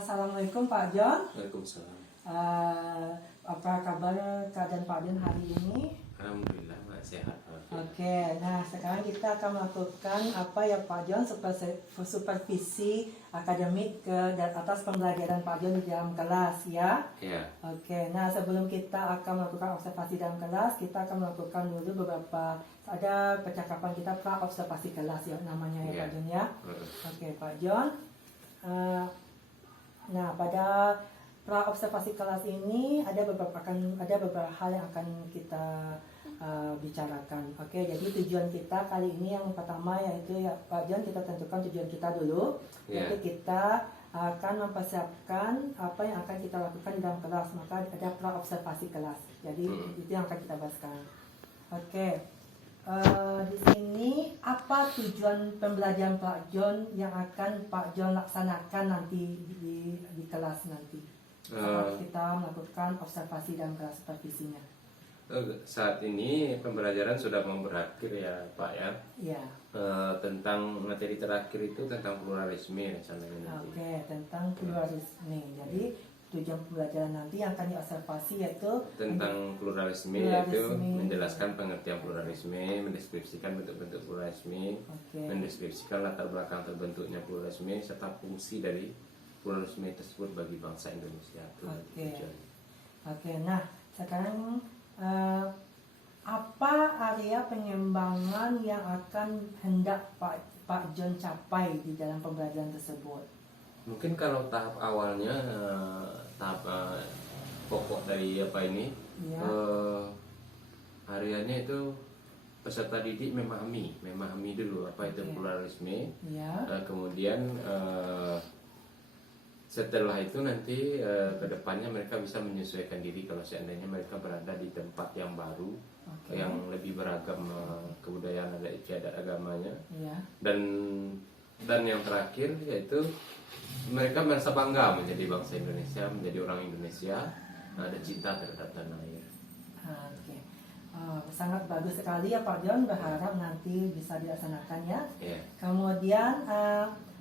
Assalamualaikum Pak John. Waalaikumsalam. Apa kabar keadaan Pak John hari ini? Alhamdulillah sehat. Oke, nah sekarang kita akan melakukan apa ya Pak John, supervisi akademik ke atas pembelajaran Pak John di dalam kelas ya. Ya. Oke, nah sebelum kita akan melakukan observasi dalam kelas, kita akan melakukan dulu beberapa ada percakapan kita pra observasi kelas ya namanya ya Pak John ya. Oke Pak John. Nah pada pra observasi kelas ini ada beberapa hal yang akan kita bicarakan. Oke, jadi tujuan kita kali ini yang pertama yaitu ya Pak John, kita tentukan tujuan kita dulu, yaitu kita akan mempersiapkan apa yang akan kita lakukan di dalam kelas. Maka ada pra observasi kelas. Jadi itu yang akan kita bahas sekarang. Oke. Di sini apa tujuan pembelajaran Pak John yang akan Pak John laksanakan nanti di kelas nanti saat kita melakukan observasi dalam kelas supervisinya? Saat ini pembelajaran sudah mau berakhir ya Pak ya. Iya. Tentang materi terakhir itu tentang pluralisme rencananya. Oke, tentang pluralisme. Jadi tujuan pembelajaran nanti yang akan diobservasi yaitu tentang pluralisme, yaitu menjelaskan pengertian pluralisme, mendeskripsikan bentuk-bentuk pluralisme, mendeskripsikan latar belakang terbentuknya pluralisme serta fungsi dari pluralisme tersebut bagi bangsa Indonesia. Oke. Nah sekarang apa area pengembangan yang akan hendak Pak John capai di dalam pembelajaran tersebut? Mungkin kalau tahap awalnya, tahap pokok dari apa ini, areanya itu peserta didik memahami dulu apa itu pluralisme. Kemudian setelah itu nanti kedepannya mereka bisa menyesuaikan diri kalau seandainya mereka berada di tempat yang baru, yang lebih beragam kebudayaan adat istiadat agamanya. Dan yang terakhir yaitu mereka merasa bangga menjadi bangsa Indonesia, menjadi orang Indonesia, ada cinta terhadap tanah air. Sangat bagus sekali ya Pak John, berharap nanti bisa dilaksanakan ya. Kemudian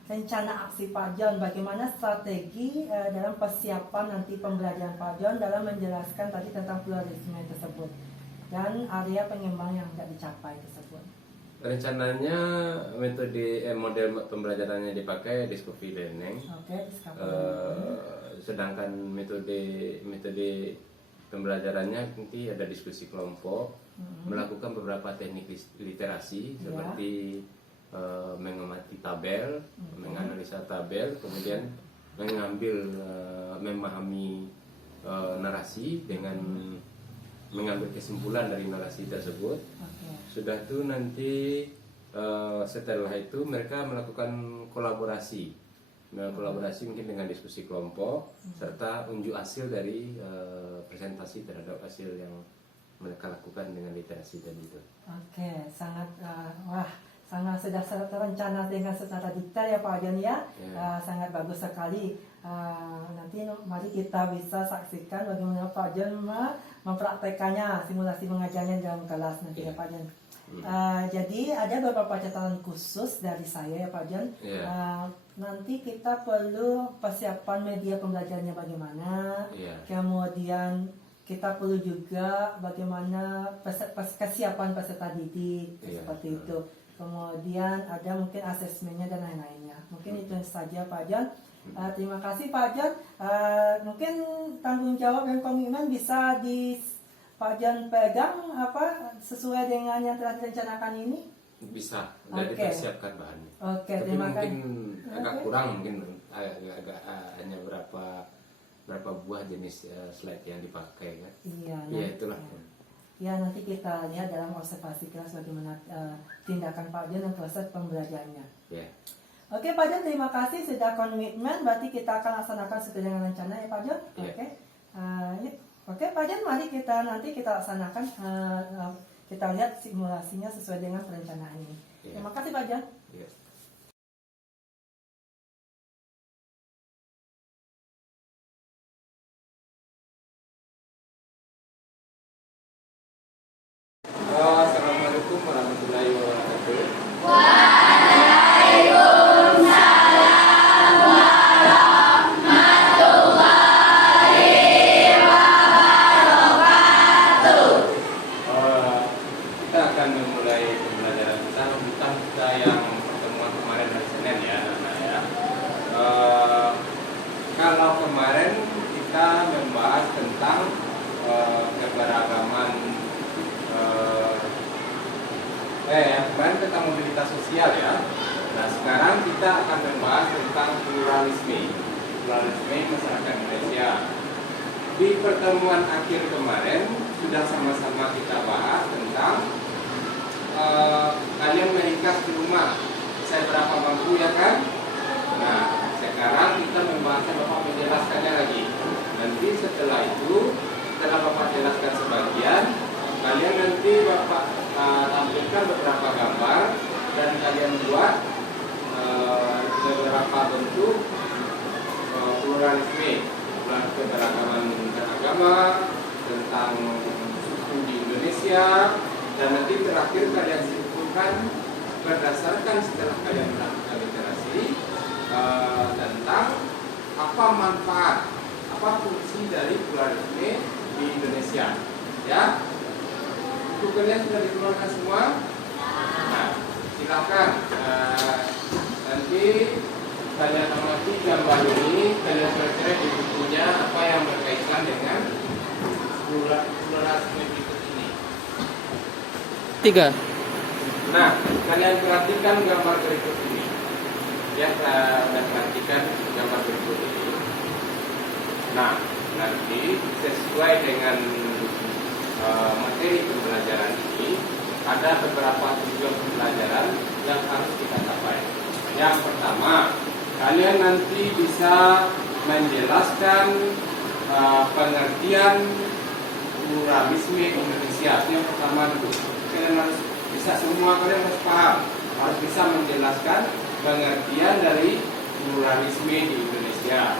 rencana aksi Pak John, bagaimana strategi dalam persiapan nanti pembelajaran Pak John dalam menjelaskan tadi tentang pluralisme tersebut dan area pengembangan yang tidak dicapai tersebut. Rencananya metode model pembelajarannya dipakai discovery learning. Sedangkan metode pembelajarannya nanti ada diskusi kelompok, melakukan beberapa teknik literasi seperti mengamati tabel, menganalisa tabel, kemudian memahami narasi dengan mengambil kesimpulan dari narasi tersebut. Sudah itu nanti setelah itu mereka melakukan kolaborasi mungkin dengan diskusi kelompok serta unjuk hasil dari presentasi terhadap hasil yang mereka lakukan dengan literasi tadi itu. Sangat sudah terencana dengan secara detail ya Pak John ya. Sangat bagus sekali. Nanti mari kita bisa saksikan bagaimana Pak John mempraktekannya, simulasi mengajarnya dalam kelas nanti ya Pak John. Jadi ada beberapa catatan khusus dari saya ya Pak John. Nanti kita perlu persiapan media pembelajarannya bagaimana. Kemudian kita perlu juga bagaimana kesiapan peserta didik seperti itu. Kemudian ada mungkin asesmennya dan lain-lainnya. Mungkin itu saja Pak John. Terima kasih Pak John. Mungkin tanggung jawab dan komitmen bisa Pak John pegang sesuai dengan yang telah direncanakan ini. Bisa, sudah dipersiapkan bahannya. Terima kasih. Mungkin agak kurang, agak hanya berapa buah jenis slide yang dipakai kan? Itulah. Ya nanti kita lihat dalam observasi kelas bagaimana tindakan Pak John dan proses pembelajarannya. Oke Pak John, terima kasih sudah komitmen. Berarti kita akan laksanakan sesuai dengan rencana ya Pak John. Oke Pak John, mari nanti kita laksanakan. Kita lihat simulasinya sesuai dengan perencanaan ini. Terima kasih Pak John. Assalamualaikum warahmatullahi wabarakatuh. Waalaikumsalam warahmatullahi pluralisme masyarakat Indonesia. Di pertemuan akhir kemarin sudah sama-sama kita bahas tentang kalian mengikat di rumah saya berapa mampu, ya kan? Nah, sekarang kita membahasnya, Bapak menjelaskannya lagi. Nanti setelah itu, setelah Bapak jelaskan sebagian, kalian nanti Bapak tampilkan beberapa gambar dan kalian buat beberapa bentuk pluralisme, keberagaman beragama, tentang suku di Indonesia, dan nanti terakhir kalian simpulkan berdasarkan setelah kalian melakukan literasi tentang apa manfaat, apa fungsi dari pluralisme di Indonesia. Ya, buku kalian sudah dikeluarkan semua. Nah, silakan nanti kalian amati gambar ini, kalian kira-kira di bukunya apa yang berkaitan dengan pluralisme berikut ini. 3. Nah, kalian perhatikan gambar berikut ini. Ya, kalian perhatikan gambar berikut ini. Nah, nanti sesuai dengan materi pembelajaran ini, ada beberapa tujuan pembelajaran yang harus kita capai. Yang pertama, kalian nanti bisa menjelaskan pengertian pluralisme Indonesia. Itu yang pertama dulu. Kalian harus bisa, semua kalian harus paham, harus bisa menjelaskan pengertian dari pluralisme di Indonesia.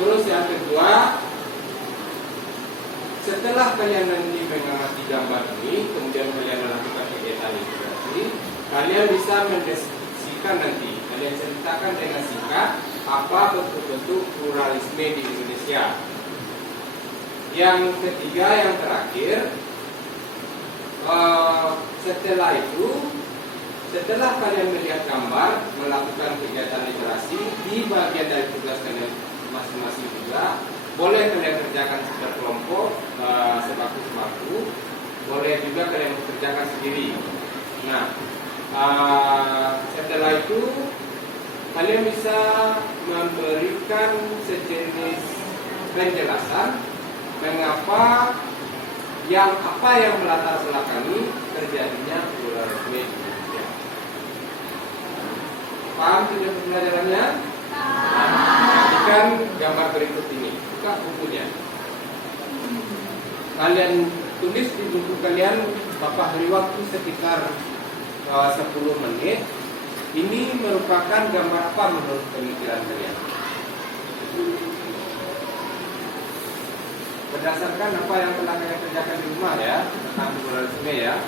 Terus yang kedua, setelah kalian nanti mengamati gambar ini, kemudian kalian melakukan kegiatan literasi, kalian bisa mendeskripsikan nanti, kalian ceritakan dengan singkat apa bentuk-bentuk pluralisme di Indonesia. Yang ketiga, yang terakhir, setelah itu, setelah kalian melihat gambar, melakukan kegiatan literasi, di bagian dari tugas kalian masing-masing juga, boleh kalian kerjakan berkelompok, sebaku-sebaku, boleh juga kalian kerjakan sendiri. Nah, setelah itu kalian bisa memberikan sejenis penjelasan mengapa apa yang melatar belakangi terjadinya pluralisme di Indonesia. Paham tujuan pembelajarannya? Perhatikan gambar berikut ini. Buka bukunya. Kalian tulis di buku kalian. Bapak beri waktu sekitar 10 menit. Ini merupakan gambar apa menurut pemikiran kalian? Berdasarkan apa yang telah kalian kerjakan di rumah ya, tentang pluralisme ya.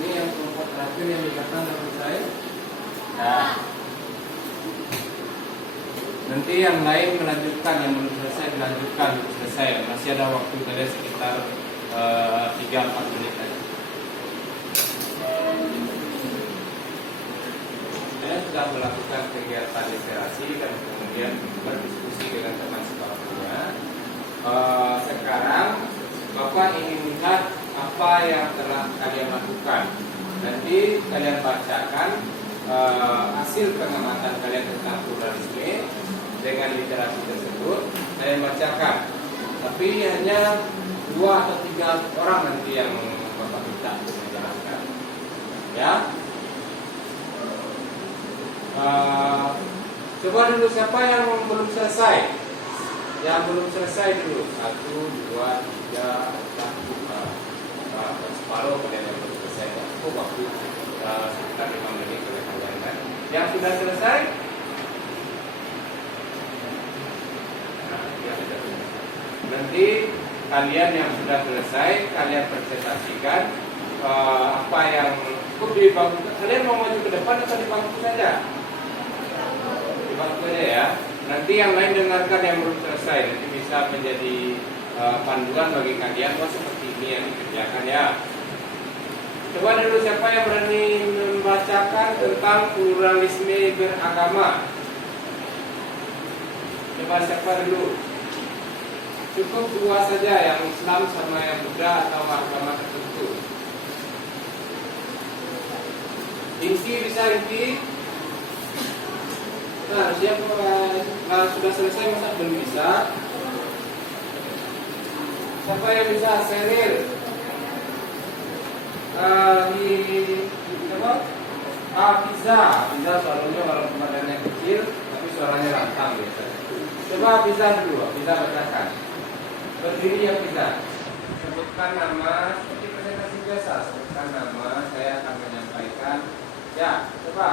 Ini yang kelompok terakhir yang dikatakan dengan saya. Nah, nanti yang lain melanjutkan, yang belum selesai dilanjutkan, selesai. Masih ada waktu kalian sekitar 3-4 menit aja. sudah melakukan kegiatan literasi dan kemudian berdiskusi dengan teman sebangkunya. Sekarang Bapak ingin lihat apa yang telah kalian lakukan. Nanti kalian bacakan hasil pengamatan kalian tentang pluralisme dengan literasi tersebut. Kalian bacakan, tapi hanya 2 atau 3 orang nanti yang Bapak minta untuk menjelaskan. Ya. Coba dulu siapa yang belum selesai? Yang belum selesai dulu. 1, 2, 3, 4, 5. Separuh kalian yang belum selesai. Waktu sekitar 5 menit oleh kalian kan. Yang sudah selesai? Nanti kalian yang sudah selesai, kalian presentasikan apa yang cukup di bangku. Kalian mau maju ke depan atau di bangku saja? Di bangku aja ya. Nanti yang lain dengarkan yang belum selesai. Nanti bisa menjadi panduan bagi kalian. Oh, seperti ini yang dikerjakan ya. Coba dulu siapa yang berani membacakan tentang pluralisme beragama? Coba siapa dulu? Cukup 2 saja, yang Islam sama yang Buddha atau agama tertentu. Inti bisa inti. Nah, siapa sudah selesai masa belum bisa? Siapa yang bisa? Seril. Pizza suaranya walaupun badannya kecil tapi suaranya lantang biasa. Coba Pizza dulu, Pizza bacakan. Berdiri ya Pizza. Sebutkan nama seperti presentasi biasa. Sebutkan nama, saya akan menyampaikan. Ya, coba.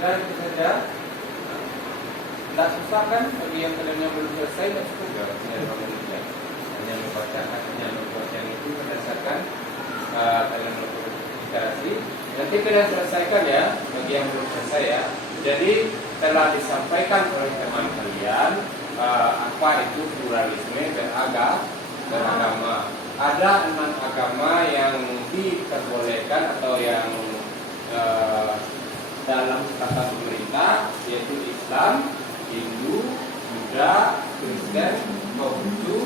Dan itu saja. Tidak susah kan bagi yang kalian yang belum selesai, tidak susah hanya hanya membaca yang itu berdasarkan kalian melakukan literasi. Nanti kalian selesaikan ya bagi yang belum selesai ya. Jadi telah disampaikan oleh teman kalian apa itu pluralisme beragama. Ada 6 agama yang diperbolehkan atau yang dalam kata pemerintah, yaitu Islam, Hindu, Buddha, Kristen, Konghucu,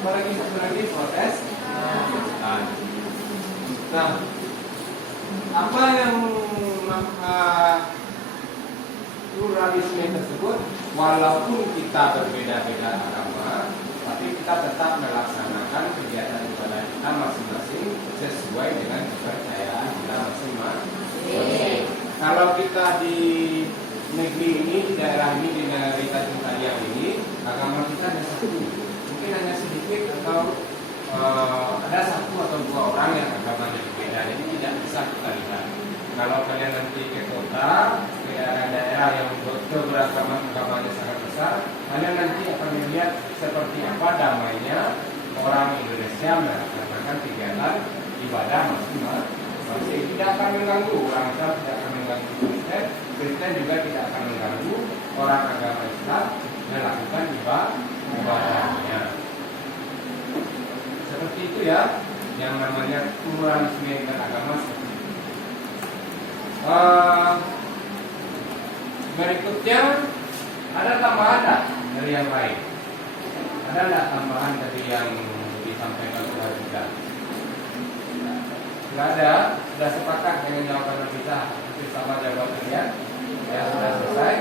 satu lagi Protestan. Nah, apa yang pluralisme tersebut? Walaupun kita berbeda-beda agama, tapi kita tetap melaksanakan kegiatan ibadah kita masing-masing sesuai dengan kepercayaan kita masing-masing. Kalau kita di negeri ini, di daerah ini, di negeri Tanjung Tariang ini, agama kita hanya satu, mungkin hanya sedikit atau ada 1 atau 2 orang yang agamanya berbeda. Jadi tidak bisa kita lihat. Kalau kalian nanti ke kota, ke daerah-daerah yang keberagaman agamanya sangat besar, kalian nanti akan melihat seperti apa damainya orang Indonesia melaksanakan kegiatan ibadah masing-masing. Tidak akan mengganggu orang Islam, tidak akan mengganggu Kristen juga tidak akan mengganggu orang agama Islam melakukan ibadahnya. Seperti itu ya, yang namanya pluralisme beragama. Berikutnya ada tambahan dari yang lain. Ada nggak tambahan dari yang disampaikan oleh kita? Nggak ada, sudah sepakat dengan jawaban kita sama jawaban kalian yang sudah selesai.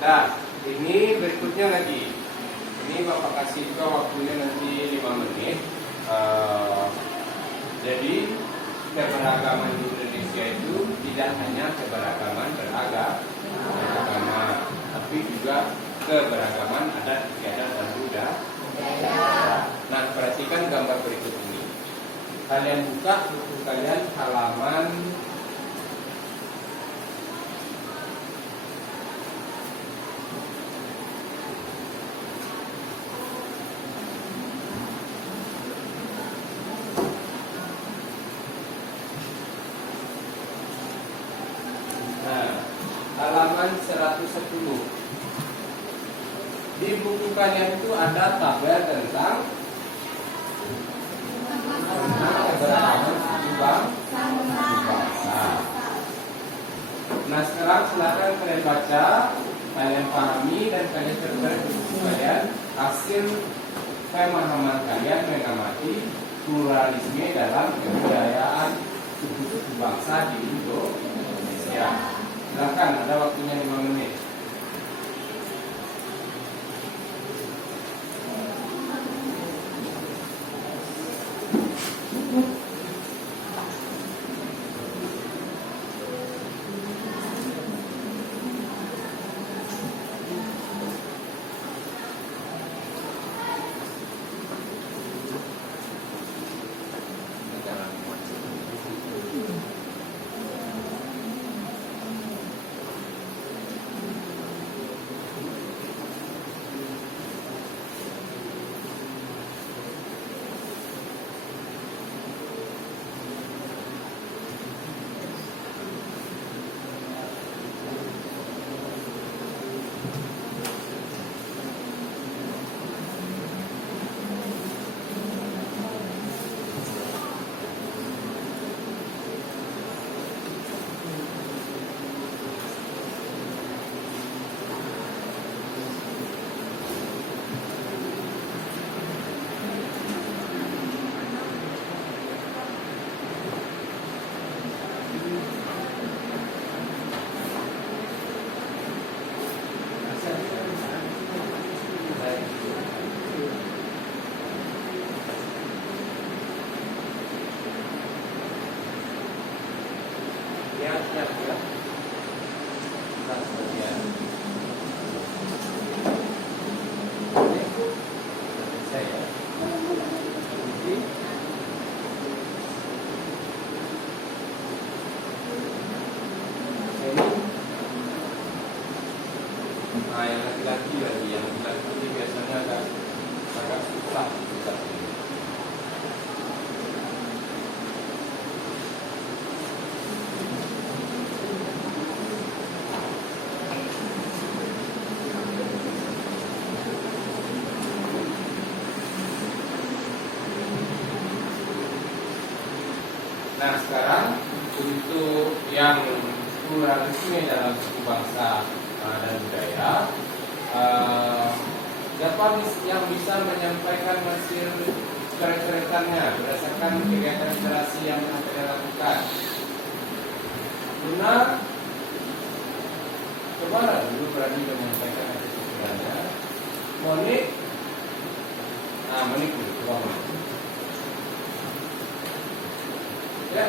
Nah, ini berikutnya lagi. Ini Bapak kasih ke waktunya nanti 5 menit. Eh, jadi keberagaman di Indonesia itu tidak hanya keberagaman beragama, tapi juga keberagaman adat, istiadat, dan budaya. Nah, perhatikan gambar berikut ini. Kalian buka buku kalian halaman halaman 110. Di buku kalian itu ada tabel tentang keberagaman suku bangsa. Nah, sekarang silakan kalian baca, kalian pahami, dan kalian teruskan di buku kalian hasil pemahaman kalian mengamati pluralisme dalam kebudayaan suku-suku bangsa di Indonesia. Silakan, ada waktunya 5 menit. Nah, yang laki-laki lagi, yang laki-laki biasanya agak susah. Nah, sekarang untuk yang pluralisme dalam suku bangsa dan budaya, siapa yang bisa menyampaikan hasil coret-coretannya berdasarkan kegiatan literasi yang pernah kita lakukan? Luna, coba dulu berani menyampaikan hasil coretannya. Monik, Monik dulu, coba Monik. Ya.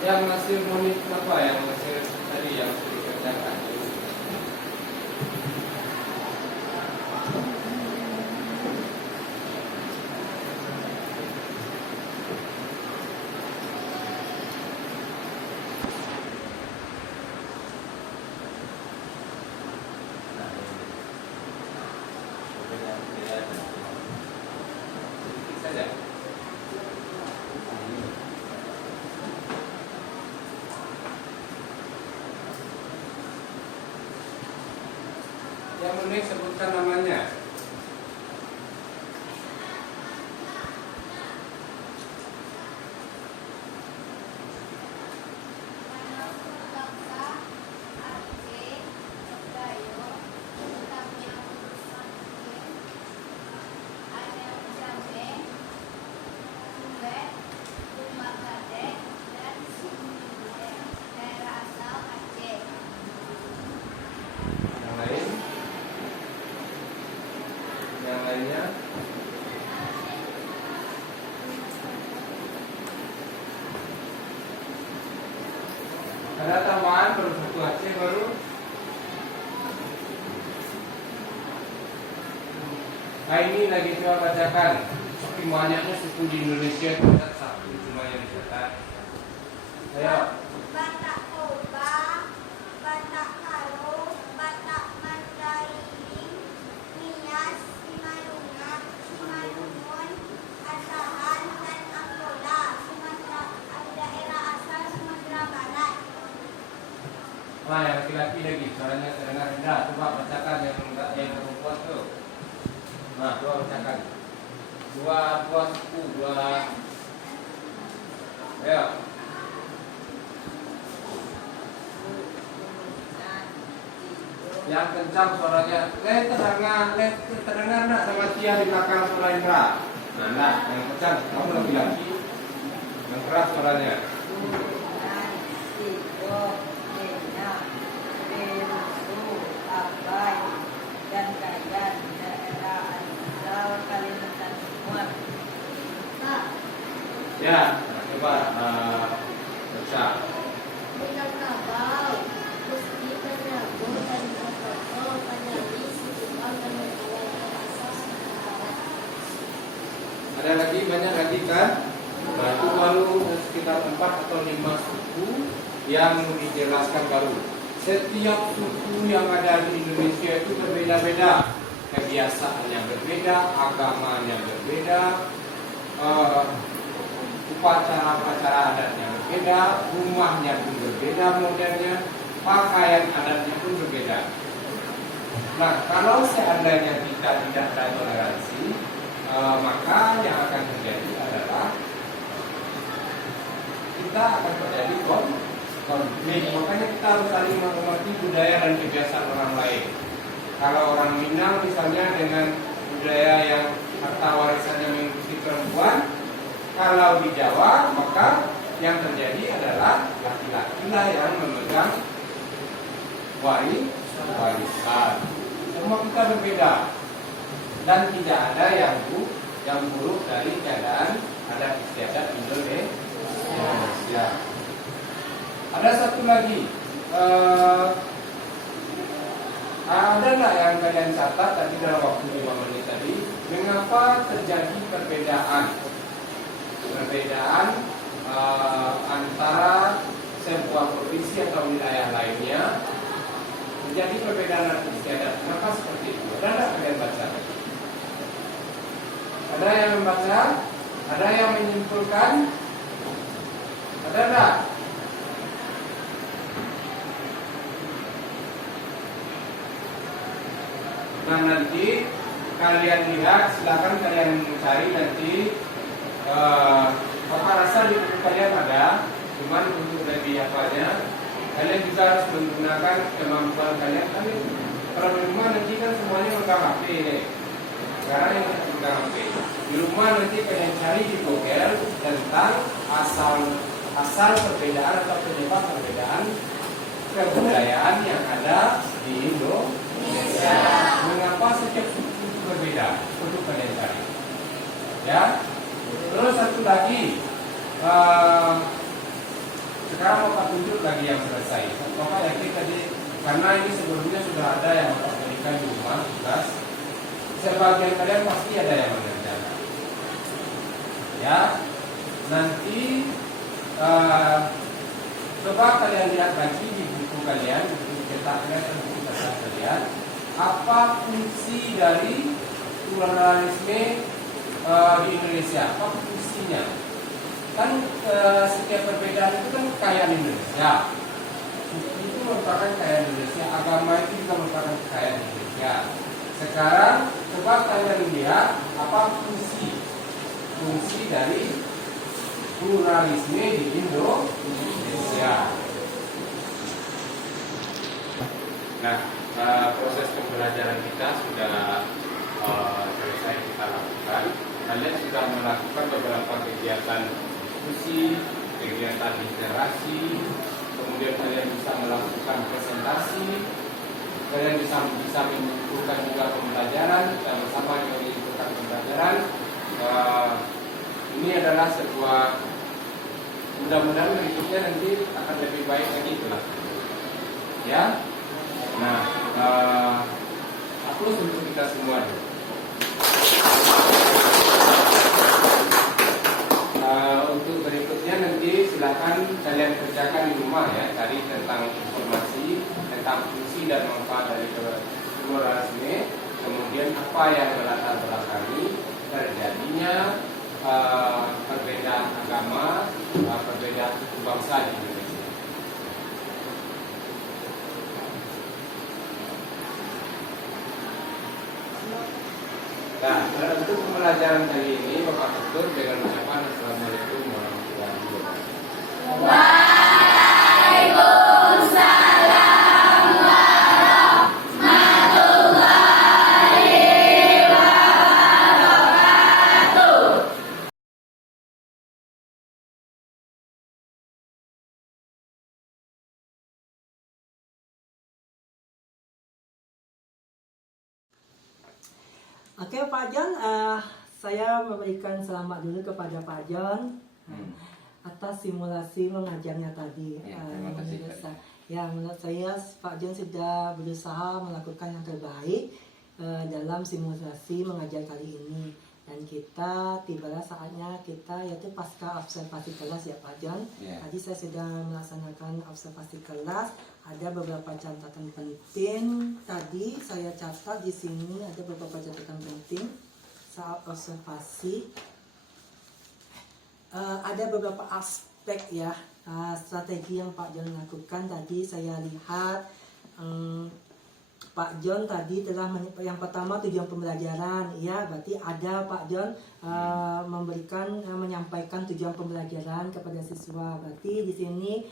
Yang hasil Monik apa? Yang hasil tadi yang dikerjakan? Yang unik sebutkan namanya. Yang lain? lainnya. Ada tambahan baru satu Aceh baru. Nah ini lagi coba bacakan. Saking banyaknya suku di Indonesia itu satu cuma yang dicatat. Ayo. Batak Toba, Batak Karo, Batak Mandailing, Nias, Simalunga, Simalungun, Asahan, dan Angola, Sumatera, daerah asal Sumatera Barat. Nah yang laki-laki lagi suaranya terdengar rendah. Coba bacakan yang perempuan tuh. Nah coba bacakan. Dua suku, dua. Ayo. Yang kencang suaranya. Terdengar nak sama Tia di belakang suara Indra. Nah, nak, yang kencang. Kamu laki-laki. Yang keras suaranya. Ya, nah, coba baca. Minangkabau, Gusti Penyago, dan Kototo, Panjali, Situbang, dan daerah asal Sumatera Barat. Ada lagi, banyak lagi kan? Nah, itu baru sekitar 4 atau 5 suku yang dijelaskan baru. Setiap suku yang ada di Indonesia itu berbeda-beda. Kebiasaannya berbeda, agamanya berbeda, upacara-upacara adatnya berbeda, rumahnya pun berbeda modelnya, pakaian adatnya pun berbeda. Nah, kalau seandainya kita tidak ada toleransi, maka yang akan terjadi adalah kita akan terjadi konflik. Makanya kita harus saling menghormati budaya dan kebiasaan orang lain. Kalau orang Minang misalnya dengan budaya yang harta warisannya mengikuti perempuan, kalau di Jawa maka yang terjadi adalah laki-laki lah yang memegang warisan. Semua kita berbeda dan tidak ada yang buruk dari keadaan adat istiadat Indonesia. Ada satu lagi, ada nggak yang kalian catat tadi dalam waktu 5 menit tadi? Mengapa terjadi perbedaan antara sebuah provinsi atau wilayah lainnya? Menjadi perbedaan adat istiadat. Kenapa seperti itu? Ada nggak kalian baca? Ada yang membaca? Ada yang menyimpulkan? Ada nggak? Nah nanti kalian lihat, silakan kalian cari nanti. Apa rasa di buku kalian ada, cuman untuk lebih apanya, kalian juga harus menggunakan kemampuan kalian. Kalau di rumah nanti kan semuanya megang HP nih. Sekarang yang megang HP. Di rumah nanti kalian cari di Google tentang asal perbedaan atau penyebab perbedaan kebudayaan yang ada di Indonesia. Mengapa setiap suku itu berbeda? Untuk kalian cari. Ya. Terus satu lagi, sekarang Bapak tunjuk lagi yang selesai. Bapak yakin tadi, karena ini sebelumnya sudah ada yang Bapak berikan di rumah tugas. Sebagian kalian pasti ada yang mengerjakan. Ya, nanti coba kalian lihat lagi di buku kalian, di buku cetaknya dan buku cetak kalian, apa fungsi dari pluralisme di Indonesia, apa fungsinya? Kan setiap perbedaan itu kan kekayaan Indonesia. Itu merupakan kekayaan Indonesia, agama itu juga merupakan kekayaan Indonesia. Sekarang coba kalian lihat apa fungsi dari pluralisme di Indonesia. Nah, proses pembelajaran kita sudah selesai kita lakukan. Kalian sudah melakukan beberapa kegiatan diskusi, kegiatan literasi, kemudian kalian bisa melakukan presentasi, kalian bisa mengumpulkan juga pembelajaran bersama dengan pembelajaran. Ini adalah sebuah, mudah-mudahan berikutnya nanti akan lebih baik lagi itulah. Ya. Nah, aplaus untuk kita semua. Untuk berikutnya nanti silakan kalian kerjakan di rumah ya, cari tentang informasi tentang fungsi dan manfaat dari pluralisme, kemudian apa yang melatar belakangi terjadinya perbedaan agama, perbedaan suku bangsa di Indonesia. Nah, untuk pembelajaran kali ini Bapak tutup dengan ucapan Assalamualaikum warahmatullahi wabarakatuh. Oke Pak John, saya memberikan selamat dulu kepada Pak John atas simulasi mengajarnya tadi. Ya, terima kasih. Ya, menurut saya Pak John sudah berusaha melakukan yang terbaik dalam simulasi mengajar kali ini. Dan kita tibalah saatnya kita yaitu pasca observasi kelas ya Pak John. Ya. Tadi saya sudah melaksanakan observasi kelas. Ada beberapa catatan penting. Tadi saya catat di sini ada beberapa catatan penting saat observasi. Ada beberapa aspek ya strategi yang Pak John lakukan. Tadi saya lihat Pak John tadi telah yang pertama tujuan pembelajaran ya, berarti ada Pak John menyampaikan tujuan pembelajaran kepada siswa. Berarti di sini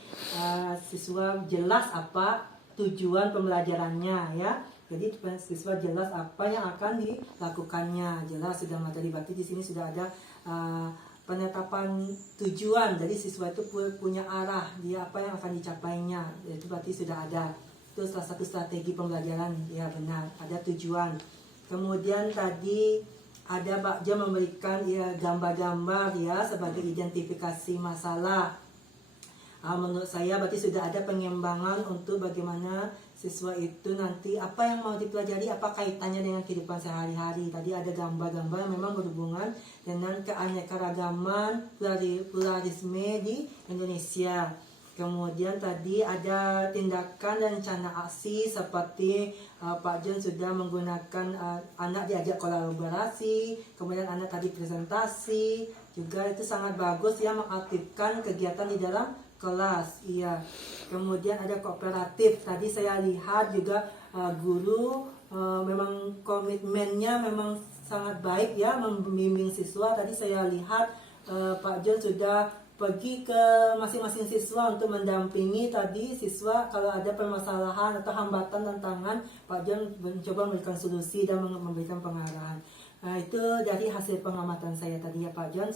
siswa jelas apa tujuan pembelajarannya ya. Jadi siswa jelas apa yang akan dilakukannya, jelas sudah materi. Berarti di sini sudah ada penetapan tujuan. Jadi siswa itu punya arah dia apa yang akan dicapainya. Itu berarti sudah ada. Itu salah satu strategi pembelajaran ya, benar ada tujuan. Kemudian tadi ada Pak John memberikan ya gambar-gambar ya sebagai identifikasi masalah. Menurut saya berarti sudah ada pengembangan untuk bagaimana siswa itu nanti apa yang mau dipelajari, apa kaitannya dengan kehidupan sehari-hari. Tadi ada gambar-gambar yang memang berhubungan dengan keanekaragaman pluralisme di Indonesia. Kemudian tadi ada tindakan dan rencana aksi seperti Pak John sudah menggunakan anak diajak kolaborasi, kemudian anak tadi presentasi, juga itu sangat bagus ya mengaktifkan kegiatan di dalam kelas. Iya. Kemudian ada kooperatif. Tadi saya lihat juga guru memang komitmennya memang sangat baik ya membimbing siswa. Tadi saya lihat Pak John sudah pergi ke masing-masing siswa untuk mendampingi tadi siswa kalau ada permasalahan atau hambatan tantangan, Pak John mencoba memberikan solusi dan memberikan pengarahan. Nah, itu dari hasil pengamatan saya tadi ya Pak John,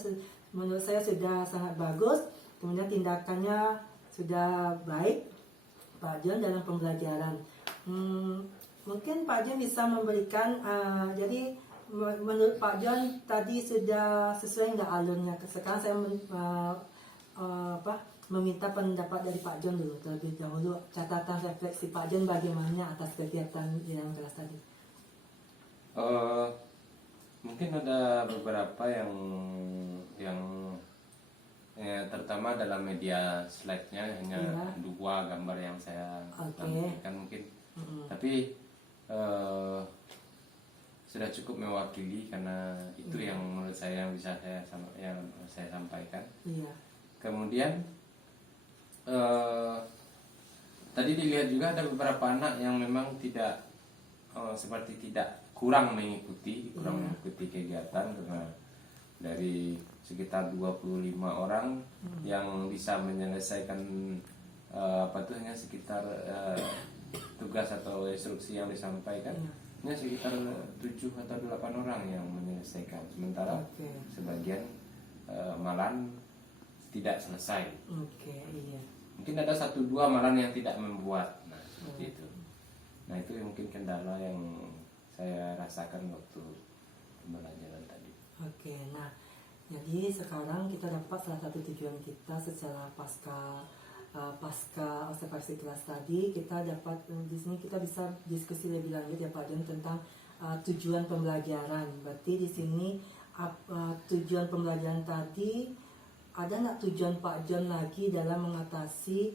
menurut saya sudah sangat bagus. Kemudian tindakannya sudah baik Pak John dalam pembelajaran. Mungkin Pak John bisa memberikan jadi menurut Pak John tadi sudah sesuai nggak alurnya? Sekarang saya meminta pendapat dari Pak John dulu terlebih dahulu, catatan refleksi Pak John bagaimana atas kegiatan di dalam kelas tadi. Mungkin ada beberapa yang terutama dalam media slide-nya hanya dua gambar yang saya tampilkan mungkin, tapi sudah cukup mewakili karena itu yang menurut saya yang bisa saya sampaikan. Kemudian tadi dilihat juga ada beberapa anak yang memang tidak kurang mengikuti kegiatan, karena dari sekitar 25 orang yang bisa menyelesaikan hanya sekitar tugas atau instruksi yang disampaikan hanya sekitar 7 atau 8 orang yang menyelesaikan, sementara sebagian malah tidak selesai. Mungkin ada 1-2 malah yang tidak membuat. Nah, seperti itu. Nah, itu mungkin kendala yang saya rasakan waktu pembelajaran tadi. Oke, nah jadi sekarang kita dapat salah satu tujuan kita secara pasca observasi kelas tadi, kita dapat di sini kita bisa diskusi lebih lanjut ya Pak John tentang tujuan pembelajaran. Berarti di sini tujuan pembelajaran tadi, ada nggak tujuan Pak John lagi dalam mengatasi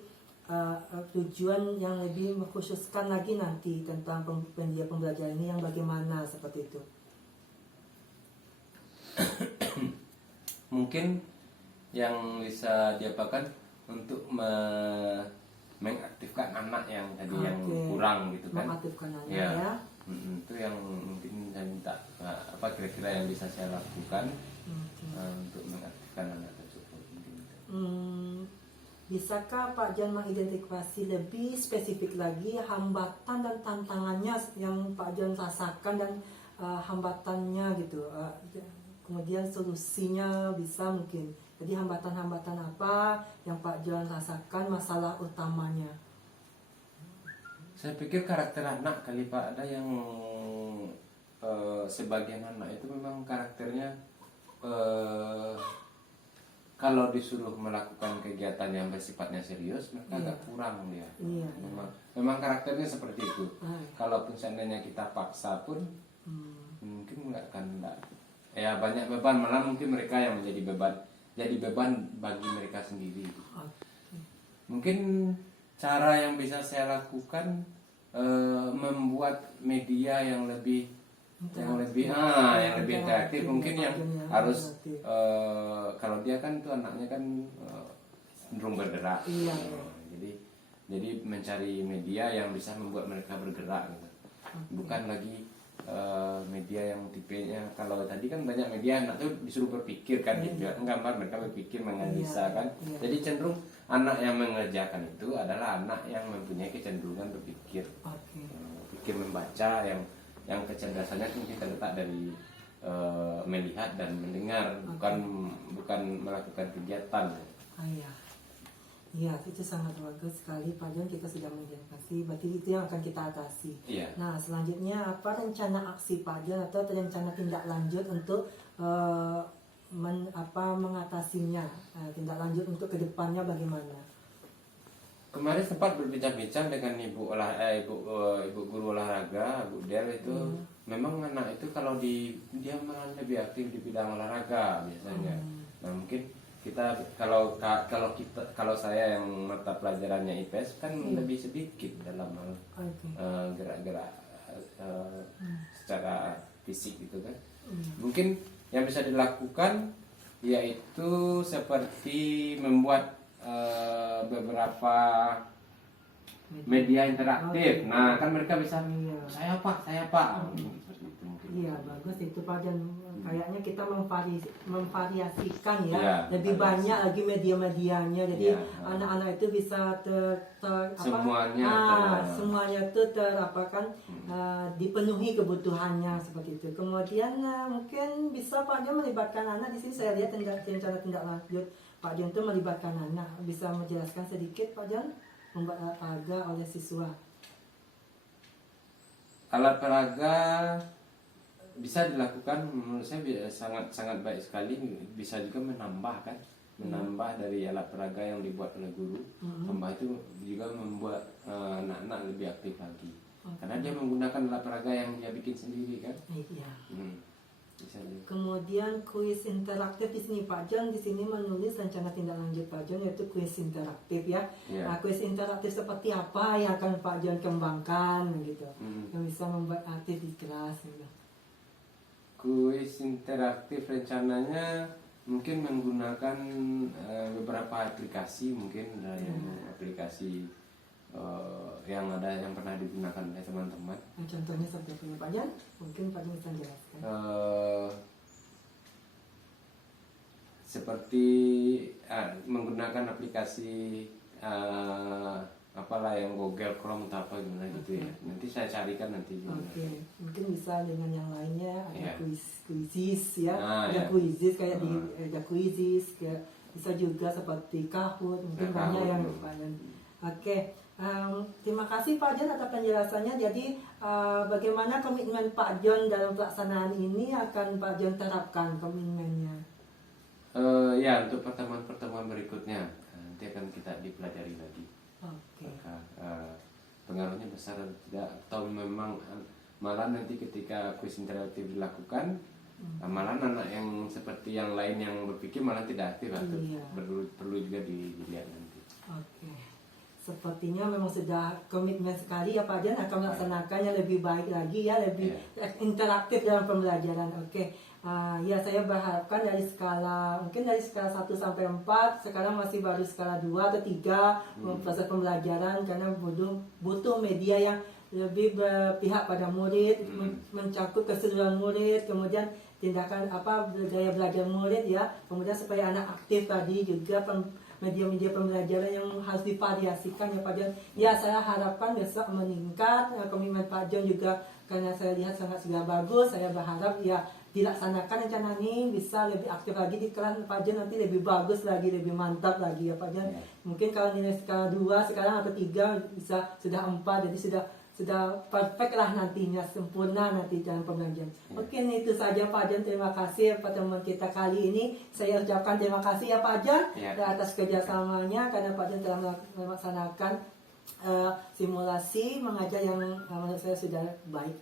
tujuan yang lebih mengkhususkan lagi nanti tentang pembelajaran ini yang bagaimana seperti itu? Mungkin yang bisa diapakan untuk mengaktifkan anak yang tadi yang kurang gitu kan, mengaktifkan anak ya. Itu yang mungkin saya minta apa kira-kira yang bisa saya lakukan untuk mengaktifkan anak tersebut. Bisakah Pak John mengidentifikasi lebih spesifik lagi hambatan dan tantangannya yang Pak John rasakan dan hambatannya gitu, kemudian solusinya bisa mungkin. Jadi hambatan-hambatan apa yang Pak John rasakan, masalah utamanya? Saya pikir karakter anak kali Pak, ada yang sebagian anak itu memang karakternya kalau disuruh melakukan kegiatan yang bersifatnya serius mereka agak kurang dia. Memang karakternya seperti itu. Kalaupun seandainya kita paksa pun mungkin nggak akan ya banyak beban, malah mungkin mereka yang menjadi beban bagi mereka sendiri. Mungkin cara yang bisa saya lakukan membuat media yang lebih interaktif. Mungkin yang harus kalau dia kan tuh anaknya kan cenderung bergerak. Jadi mencari media yang bisa membuat mereka bergerak gitu. Bukan lagi media yang tipenya, kalau tadi kan banyak media anak tuh disuruh berpikir kan, gambar mereka berpikir menganalisa kan. Jadi cenderung anak yang mengerjakan itu adalah anak yang mempunyai kecenderungan berpikir, pikir membaca, yang kecerdasannya mungkin terletak dari melihat dan mendengar, bukan melakukan kegiatan. Iya, itu sangat bagus sekali Pak John, kita sudah mengidentifikasi, berarti itu yang akan kita atasi. Nah, selanjutnya apa rencana aksi Pak John atau rencana tindak lanjut untuk mengatasinya, tindak lanjut untuk kedepannya bagaimana? Kemarin sempat berbincang-bincang dengan ibu guru olahraga, Bu Del itu. Memang anak itu kalau dia malah lebih aktif di bidang olahraga biasanya. Nah mungkin kita kalau saya yang mata pelajarannya IPS kan lebih sedikit dalam gerak-gerak secara fisik gitu kan. Mungkin yang bisa dilakukan yaitu seperti membuat beberapa media interaktif. Nah kan mereka bisa saya pak Iya bagus itu Pak John, kayaknya kita memvariasikan ya, lebih banyak lagi media-medianya, jadi anak-anak itu bisa semuanya itu dipenuhi kebutuhannya seperti itu. Kemudian mungkin bisa Pak John melibatkan anak di sini. Saya lihat rencana tindak lanjut Pak John itu melibatkan anak, bisa menjelaskan sedikit Pak John membuat alat peraga oleh siswa. Alat peraga bisa dilakukan, menurut saya sangat baik sekali, bisa juga menambah dari alat peraga yang dibuat oleh guru. Tambah itu juga membuat anak-anak lebih aktif lagi, karena dia menggunakan alat peraga yang dia bikin sendiri kan. Bisa juga. Kemudian kuis interaktif di sini Pak John di sini menulis rencana tindak lanjut Pak John yaitu kuis interaktif ya. Nah, kuis interaktif seperti apa yang akan Pak John kembangkan gitu, yang bisa membuat aktif di kelas gitu. Kuis interaktif rencananya mungkin menggunakan beberapa aplikasi, mungkin aplikasi yang pernah digunakan oleh teman-teman. Contohnya seperti apa Pak Jan? Mungkin Pak Jan bisa jelaskan. Seperti menggunakan aplikasi apalah yang Google Chrome atau apa gimana gitu ya. Nanti saya carikan nanti. Mungkin bisa dengan yang lainnya, ada quizzes ya, ada quizzes kayak ada quizzes, bisa juga seperti Kahoot, mungkin banyak yang lupa. Terima kasih Pak John atas penjelasannya. Jadi bagaimana komitmen Pak John dalam pelaksanaan ini akan Pak John terapkan komitmennya? Ya, untuk pertemuan-pertemuan berikutnya nanti akan kita dipelajari lagi. Oke. Apakah pengaruhnya besar atau tidak, atau memang malah nanti ketika kuis interaktif dilakukan, malah anak yang seperti yang lain yang berpikir malah tidak aktif, atau Iya. perlu juga dilihat nanti. Oke. Sepertinya memang sudah komitmen sekali ya Pak John akan melaksanakannya lebih baik lagi ya, lebih interaktif dalam pembelajaran. Oke. Ya saya berharapkan dari skala mungkin dari skala 1 sampai 4, sekarang masih baru skala 2 atau 3 proses pembelajaran, karena butuh media yang lebih berpihak pada murid, mencakup keseluruhan murid, kemudian tindakan gaya belajar murid ya, kemudian supaya anak aktif tadi juga media-media pembelajaran yang harus divariasikan ya Pak John. Ya saya harapkan besok meningkat komitmen Pak John juga, karena saya lihat sudah bagus. Saya berharap ya dilaksanakan rencana ini bisa lebih aktif lagi di kelas Pak John, nanti lebih bagus lagi, lebih mantap lagi ya Pak John. Mungkin kalau nilai skala 2 sekarang atau 3 bisa sudah 4, jadi sudah perfect lah nantinya, sempurna nanti dalam pembelajaran. Mungkin itu saja Pak John, terima kasih pertemuan kita kali ini. Saya ucapkan terima kasih ya Pak John atas kerjasamanya, karena Pak John telah melaksanakan simulasi mengajar yang menurut saya sudah baik.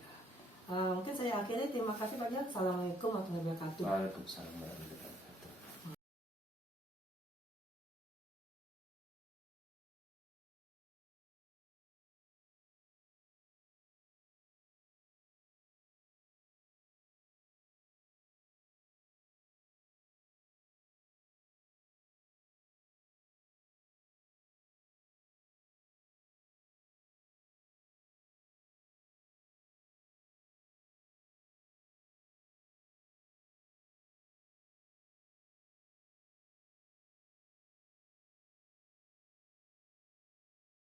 Mungkin saya akhiri, terima kasih Pak John. Assalamualaikum warahmatullahi wabarakatuh. Waalaikumsalam warahmatullahi wabarakatuh.